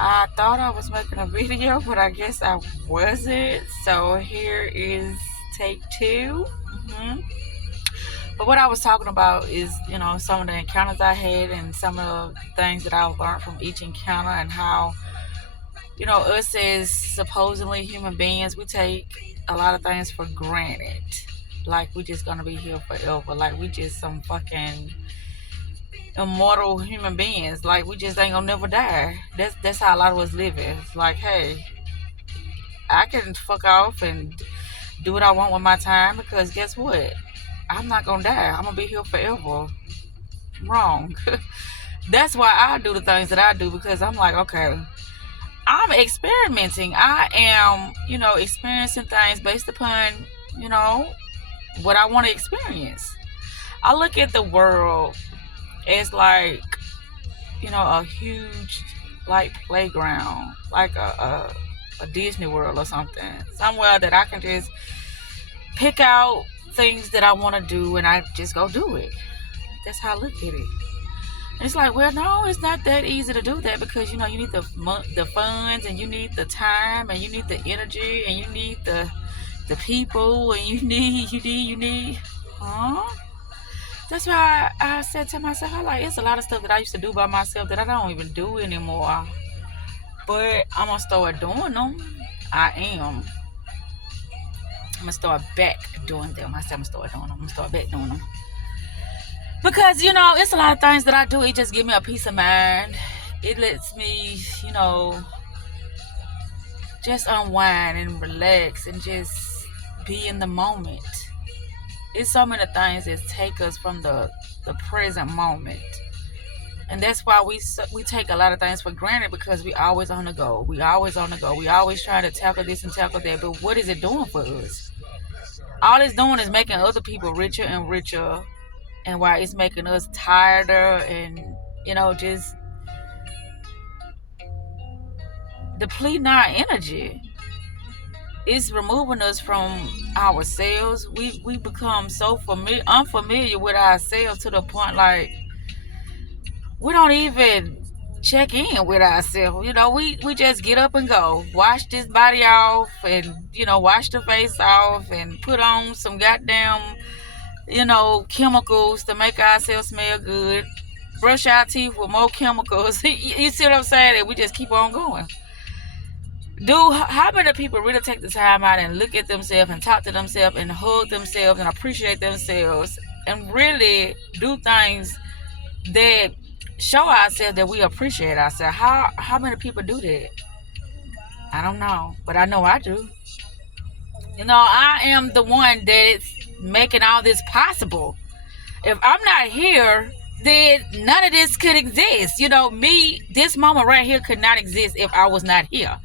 I thought I was making a video, but I guess I wasn't. So here is take two. hmm But what I was talking about is, some of the encounters I had and some of the things that I learned from each encounter and how, us as supposedly human beings, we take a lot of things for granted. Like we just gonna be here forever. Like we just some fucking immortal human beings. Like we just ain't gonna never die. That's how a lot of us live. It's like, hey, I can fuck off and do what I want with my time because guess what? I'm not gonna die. I'm gonna be here forever. Wrong. That's why I do the things that I do because I'm like, okay, I'm experimenting. I am, experiencing things based upon, what I want to experience. I look at the world as like, a huge like playground, like a Disney World or something, somewhere that I can just pick out things that I want to do and I just go do it. That's how I look at it. And it's like, well, no, it's not that easy to do that because you need the funds and you need the time and you need the energy and you need the people and you need. Huh? That's why I said to myself, it's a lot of stuff that I used to do by myself that I don't even do anymore. But I'm gonna start doing them. I am. I'm gonna start back doing them. I said I'm gonna start doing them. I'm gonna start back doing them. Because, it's a lot of things that I do. It just gives me a peace of mind. It lets me, just unwind and relax and just be in the moment. It's so many things that take us from the present moment. And that's why we take a lot of things for granted because we always on the go. We always on the go. We always trying to tackle this and tackle that. But what is it doing for us? All it's doing is making other people richer and richer. And why it's making us tireder and, just depleting our energy. It's removing us from ourselves. We become so unfamiliar with ourselves to the point like we don't even check in with ourselves. We just get up and go. Wash this body off and, wash the face off and put on some goddamn chemicals to make ourselves smell good. Brush our teeth with more chemicals. You see what I'm saying? And we just keep on going. How many people really take the time out and look at themselves and talk to themselves and hug themselves and appreciate themselves and really do things that show ourselves that we appreciate ourselves? How many people do that? I don't know, but I know I do. I am the one that is making all this possible. If I'm not here, then none of this could exist. This moment right here could not exist if I was not here.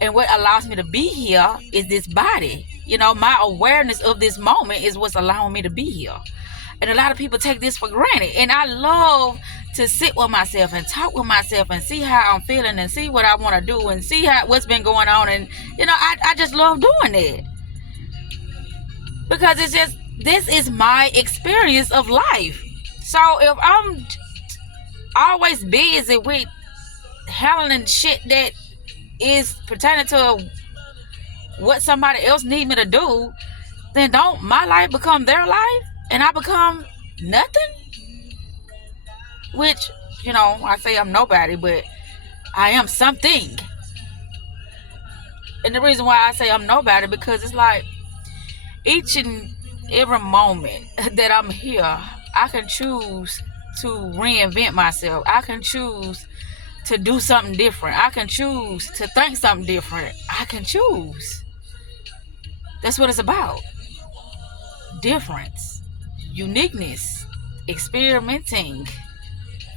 And what allows me to be here is this body. My awareness of this moment is what's allowing me to be here. And a lot of people take this for granted. And I love to sit with myself and talk with myself and see how I'm feeling and see what I want to do and see what's been going on. And, I just love doing it. Because this is my experience of life. So if I'm always busy with handling shit that is pertaining to what somebody else need me to do, then don't my life become their life and I become nothing? Which, I say I'm nobody, but I am something. And the reason why I say I'm nobody because it's like each and every moment that I'm here, I can choose to reinvent myself. I can choose to do something different. I can choose to think something different. I can choose. That's what it's about. Difference, uniqueness, experimenting,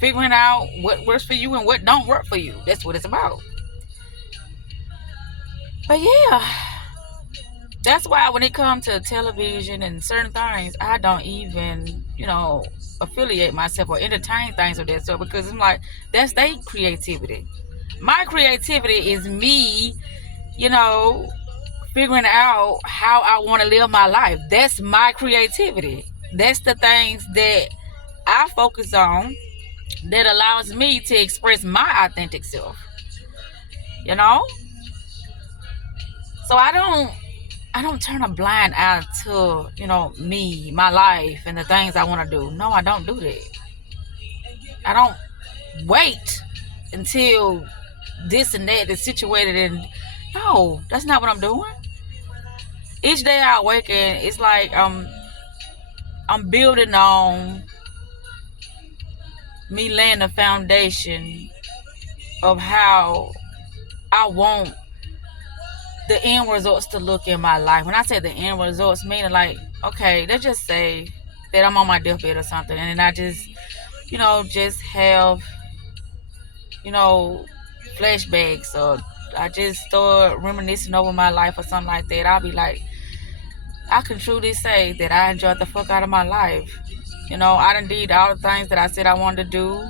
figuring out what works for you and what don't work for you. That's what it's about. But yeah, that's why when it comes to television and certain things, I don't even, affiliate myself or entertain things of that sort because I'm like, that's their creativity. My creativity is me, figuring out how I want to live my life. That's my creativity. That's the things that I focus on that allows me to express my authentic self. you know? So I don't turn a blind eye to, me, my life, and the things I want to do. No, I don't do that. I don't wait until this and that is situated, and no, that's not what I'm doing. Each day I awaken, it's like I'm building on me laying the foundation of how I want the end results to look in my life. When I say the end results, meaning like, okay, let's just say that I'm on my deathbed or something, and then I just, just have, flashbacks, or I just start reminiscing over my life or something like that. I'll be like, I can truly say that I enjoyed the fuck out of my life. I done did all the things that I said I wanted to do.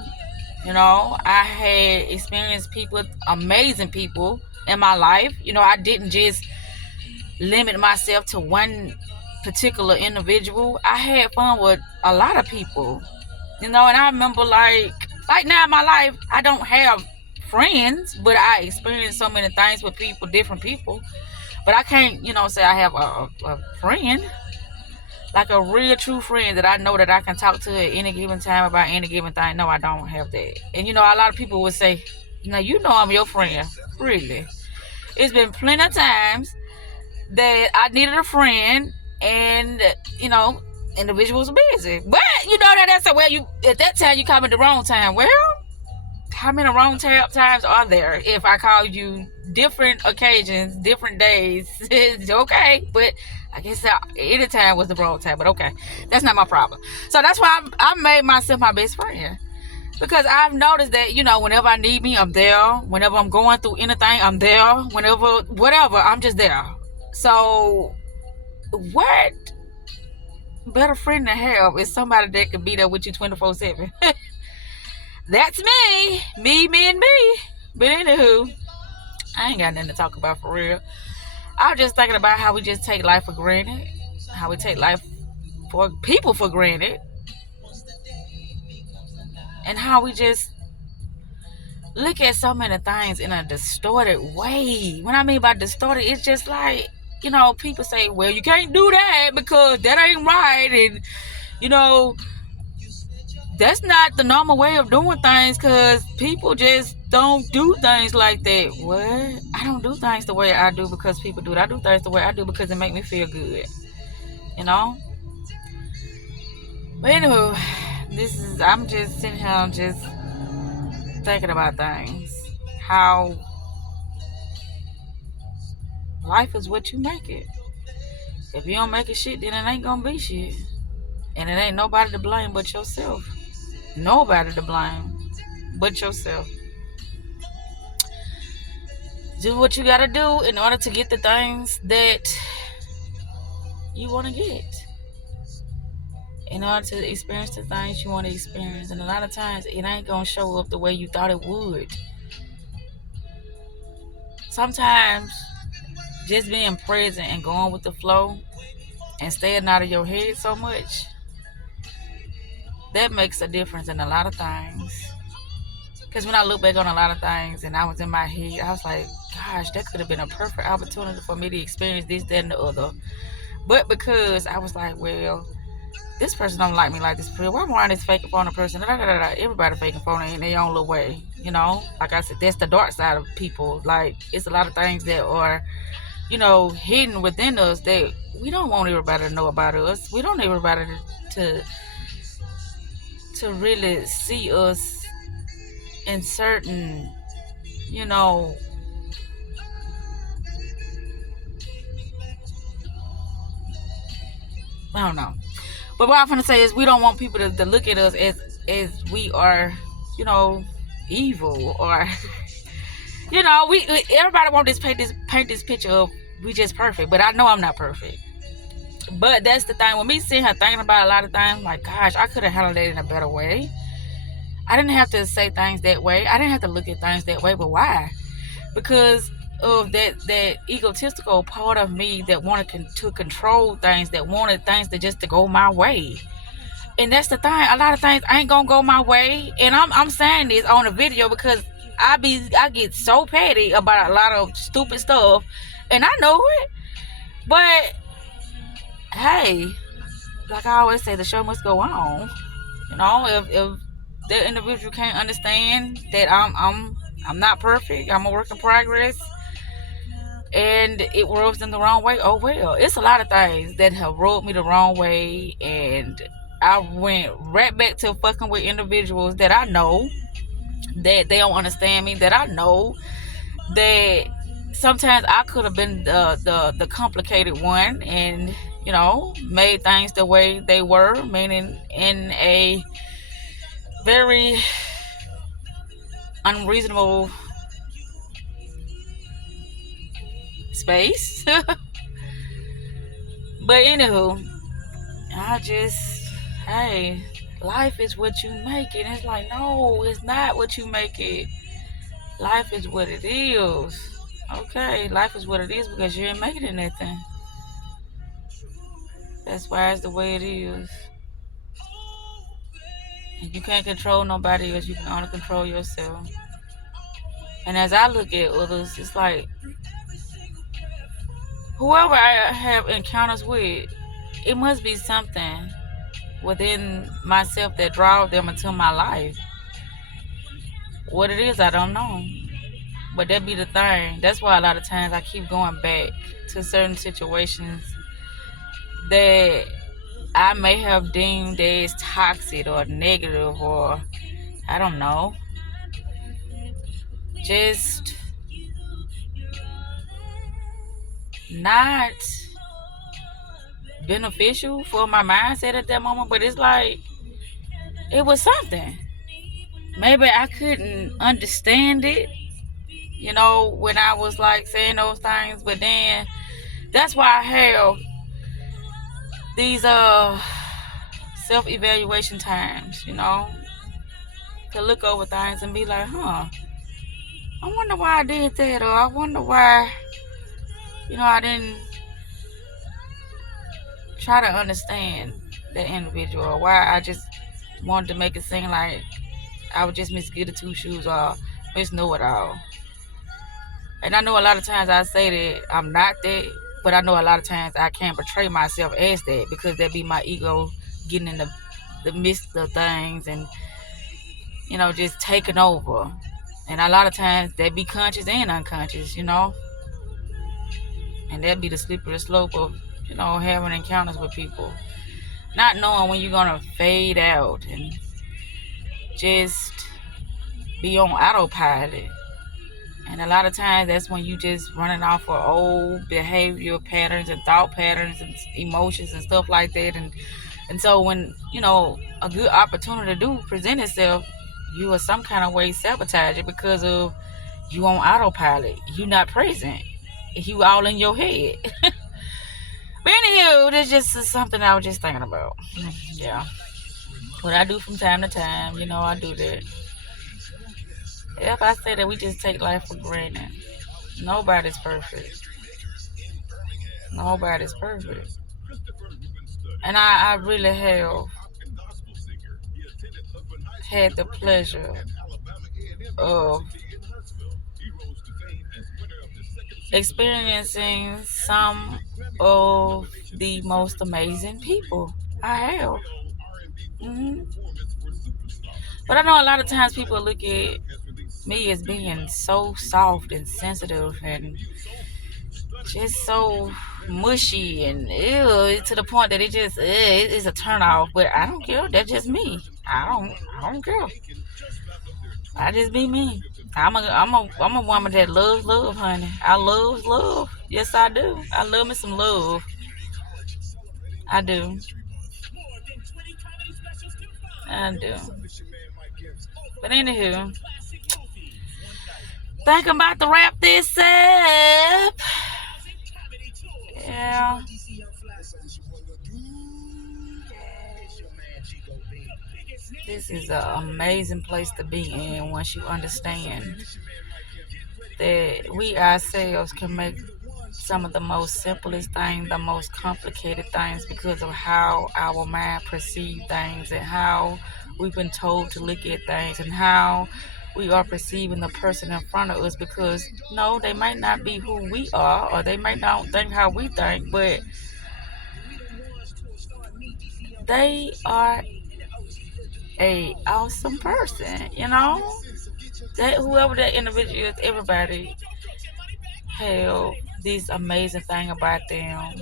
I had experienced people, amazing people in my life. I didn't just limit myself to one particular individual. I had fun with a lot of people, and I remember like now in my life, I don't have friends, but I experienced so many things with people, different people. But I can't, say I have a friend, like a real true friend that I know that I can talk to at any given time about any given thing. No, I don't have that. And a lot of people would say, I'm your friend. Really? It's been plenty of times that I needed a friend, and individuals are busy. But that's well, you at that time you come at the wrong time. Well, how many wrong times are there? If I call you different occasions, different days, it's okay. But I guess any time was the wrong time. But okay, that's not my problem. So that's why I made myself my best friend, because I've noticed that whenever I need me, I'm there. Whenever I'm going through anything, I'm there. Whenever whatever, I'm just there. So what better friend to have is somebody that can be there with you 24/7. That's me, and me. But anywho, I ain't got nothing to talk about for real. I was just thinking about how we just take life for granted, how we take life for people for granted, and how we just look at so many things in a distorted way. When I mean by distorted, it's just like, people say, well, you can't do that because that ain't right, and that's not the normal way of doing things, because people just don't do things like that. What? I don't do things the way I do because people do it. I do things the way I do because it make me feel good. But anywho, I'm just sitting here just thinking about things. How life is what you make it. If you don't make it shit, then it ain't gonna be shit. And it ain't nobody to blame but yourself. Nobody to blame but yourself. Do what you gotta do in order to get the things that you want to get. In order to experience the things you want to experience. And a lot of times, it ain't gonna show up the way you thought it would. Sometimes, just being present and going with the flow and staying out of your head so much, that makes a difference in a lot of things. Because when I look back on a lot of things and I was in my head, I was like, gosh, that could have been a perfect opportunity for me to experience this, that, and the other. But because I was like, well, this person don't like me like this. Why am I around this fake phone person? Everybody faking phone in their own little way. Like I said, that's the dark side of people. Like, it's a lot of things that are, hidden within us that we don't want everybody to know about us. We don't want everybody to really see us in certain, I don't know. But what I'm going to say is we don't want people to look at us as we are, evil, or, everybody want to paint this picture of we just perfect. But I know I'm not perfect. But that's the thing. When me sitting here thinking about a lot of things, like, gosh, I could have handled that in a better way. I didn't have to say things that way. I didn't have to look at things that way. But why? Because of that egotistical part of me that wanted to control things, that wanted things to go my way. And that's the thing. A lot of things ain't gonna go my way. And I'm saying this on a video because I get so petty about a lot of stupid stuff, and I know it. But hey, like I always say, the show must go on. You know, if the individual can't understand that I'm not perfect, I'm a work in progress, and it rubs them the wrong way, oh well. It's a lot of things that have rubbed me the wrong way, and I went right back to fucking with individuals that I know that they don't understand me, that I know that sometimes I could have been the complicated one, and made things the way they were, meaning in a very unreasonable space. But anywho, I just, hey, life is what you make it. And it's like, no, it's not what you make it. Life is what it is. Okay, life is what it is because you ain't making it nothing. That's why it's the way it is. And you can't control nobody else. You can only control yourself. And as I look at others, it's like whoever I have encounters with, it must be something within myself that draws them into my life. What it is, I don't know. But that be the thing. That's why a lot of times I keep going back to certain situations that I may have deemed as toxic or negative, or I don't know, just not beneficial for my mindset at that moment. But it's like it was something. Maybe I couldn't understand it, when I was like saying those things. But then that's why I have these self-evaluation times, to look over things and be like, I wonder why I did that, or I wonder why, I didn't try to understand that individual, or why I just wanted to make it seem like I would just Miss Get the Two Shoes or Miss Know It All. And I know a lot of times I say that I'm not that, but I know a lot of times I can't portray myself as that because that be my ego getting in the midst of things and, just taking over. And a lot of times that be conscious and unconscious, and that be the slippery slope of, having encounters with people. Not knowing when you're going to fade out and just be on autopilot. And a lot of times that's when you just running off of old behavior patterns and thought patterns and emotions and stuff like that. And so when, a good opportunity do present itself, you are some kind of way sabotage it because of you on autopilot. You not present. You all in your head. But anywho, this just is something I was just thinking about. Yeah. What I do from time to time, I do that. If I say that we just take life for granted, nobody's perfect. Nobody's perfect. And I really have had the pleasure of experiencing some of the most amazing people. I have. Mm-hmm. But I know a lot of times people look at me as being so soft and sensitive and just so mushy and ew, to the point that it just it's a turn off. But I don't care. That's just me. I don't care. I just be me. I'm a woman that loves love, honey. I love love. Yes, I do. I love me some love. I do. I do. But anywho, think I'm about to wrap this up. Yeah. This is an amazing place to be in once you understand that we ourselves can make some of the most simplest things the most complicated things because of how our mind perceives things and how we've been told to look at things and how we are perceiving the person in front of us, because no, they might not be who we are, or they might not think how we think, but they are a awesome person, you know? That whoever that individual is, everybody have this amazing thing about them.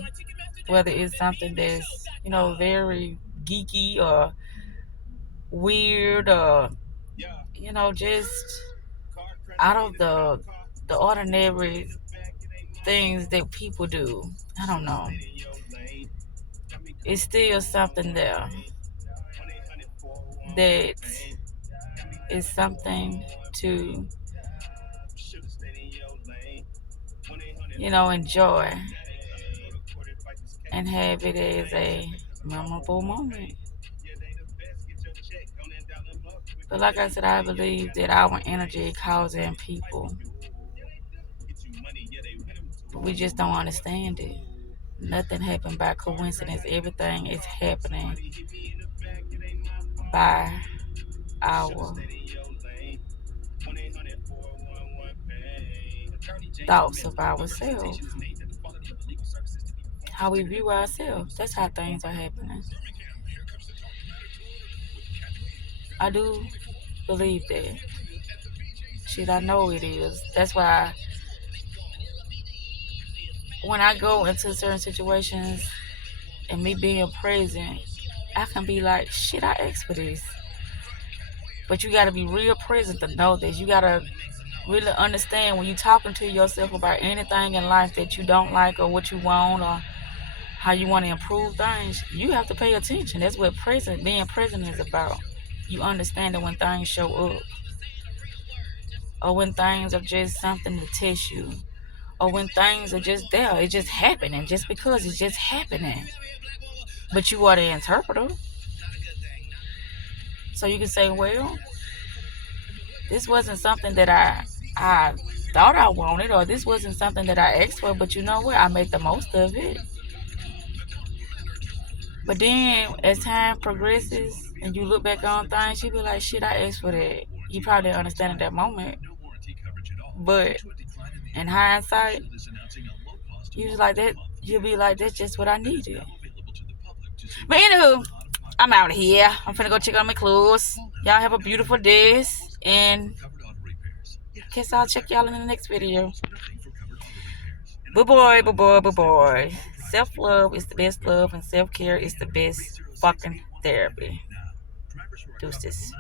Whether it's something that's, very geeky or weird, or, just out of the ordinary things that people do. I don't know. It's still something there that is something to, enjoy and have it as a memorable moment. But like I said, I believe that our energy causing people. We just don't understand it. Nothing happened by coincidence. Everything is happening by our thoughts of ourselves. How we view ourselves. That's how things are happening. I do believe that. Shit, I know it is. That's why when I go into certain situations and me being present, I can be like, shit, I asked for this. But you gotta be real present to know this. You gotta really understand when you're talking to yourself about anything in life that you don't like, or what you want, or how you want to improve things. You have to pay attention. That's what being present is about. You understanding when things show up, or when things are just something to test you, or when things are just there. It's just happening just because it's just happening. But you are the interpreter. So you can say, well, this wasn't something that I thought I wanted, or this wasn't something that I asked for, but you know what? I made the most of it. But then as time progresses and you look back on things, you be like, shit, I asked for that. You probably didn't understand at that moment. But in hindsight, you was like that, you'll be like, that's just what I needed. But anywho, I'm out of here. I'm finna go check on my clothes. Y'all have a beautiful day, and guess I'll check y'all in the next video. Bye boy, bye boy, bye boy. Self-love is the best love, and self-care is the best fucking therapy. Deuces.